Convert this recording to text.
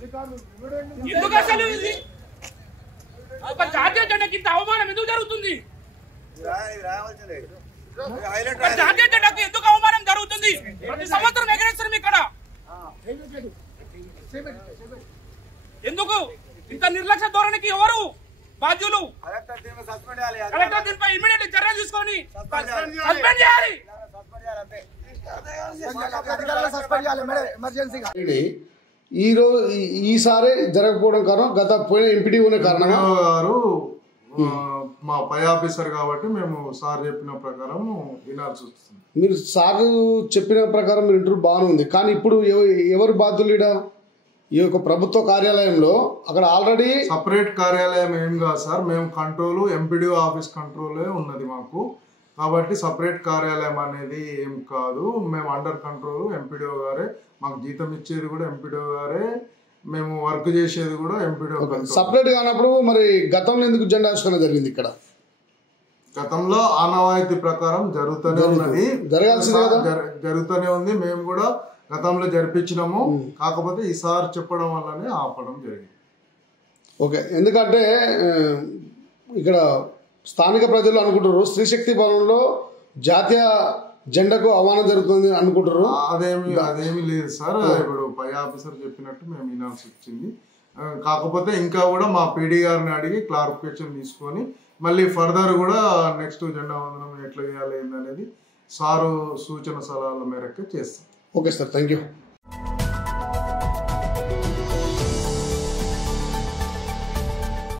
ఎందుకు అసలు ఇది ఒక జాతీయ జెండాకి ఇంత అవమానం ఎందుకు జరుగుతుంది? జాతీయ జెండాకి ఎందుకు అవమానం జరుగుతుంది? ప్రతి సంవత్సరం ఎగరేస్తారు ఇక్కడ. ఎందుకు ఇంత నిర్లక్ష్య ధోరణికి ఎవరు బాధ్యులు? కలెక్టర్ దీనిపై ఇమ్మీడియట్ చర్య తీసుకొని సస్పెండ్ చేయాలి. ఈసారి జరగకపోవడం కారణం గత పోయిన ఎంపీడీఓనే కారణం గారు మా పై ఆఫీసర్ కాబట్టి మేము సార్ చెప్పిన ప్రకారం వినాల్సి వస్తుంది. మీరు సార్ చెప్పిన ప్రకారం మీరు ఇంటర్వ్యూ బాగానే ఉంది, కానీ ఇప్పుడు ఎవరు బాధ్యులు? ఈ యొక్క ప్రభుత్వ కార్యాలయంలో అక్కడ ఆల్రెడీ సపరేట్ కార్యాలయం ఏం కాదు సార్, మేము కంట్రోల్ ఎంపీడీఓ ఆఫీస్ కంట్రోలే ఉన్నది మాకు, కాబట్టి సపరేట్ కార్యాలయం అనేది ఏం కాదు. మేము అండర్ కంట్రోల్ ఎంపీడీఓ గారే, మాకు జీతం ఇచ్చేది కూడా ఎంపీడీఓ గారే, మేము వర్క్ చేసేది కూడా ఎంపీడీఓ. సపరేట్ కానప్పుడు మరి గతంలో ఎందుకు జెండా ఆవిష్కరణ జరిగింది ఇక్కడ? గతంలో ఆనవాయితీ ప్రకారం జరుగుతూనే ఉన్నది, జరుగుతూనే ఉంది. మేము కూడా గతంలో జరిపించినాము, కాకపోతే ఈసారి చెప్పడం వల్లనే ఆపడం జరిగింది. ఓకే, ఎందుకంటే ఇక్కడ స్థానిక ప్రజలు అనుకుంటారు స్త్రీశక్తి భవనంలో జాతీయ జెండాకు అవమానం జరుగుతుంది అనుకుంటారు. అదేమి లేదు సార్, ఇప్పుడు పై ఆఫీసర్ చెప్పినట్టు మేము వినాల్సి వచ్చింది. కాకపోతే ఇంకా కూడా మా పీడీ గారిని అడిగి క్లారిఫికేషన్ తీసుకొని మళ్ళీ ఫర్దర్ కూడా నెక్స్ట్ జెండా వందనం ఎట్లా చేయాలి అనేది సారు సూచన సలహాల మేరకు చేస్తాం. Okay sir, thank you.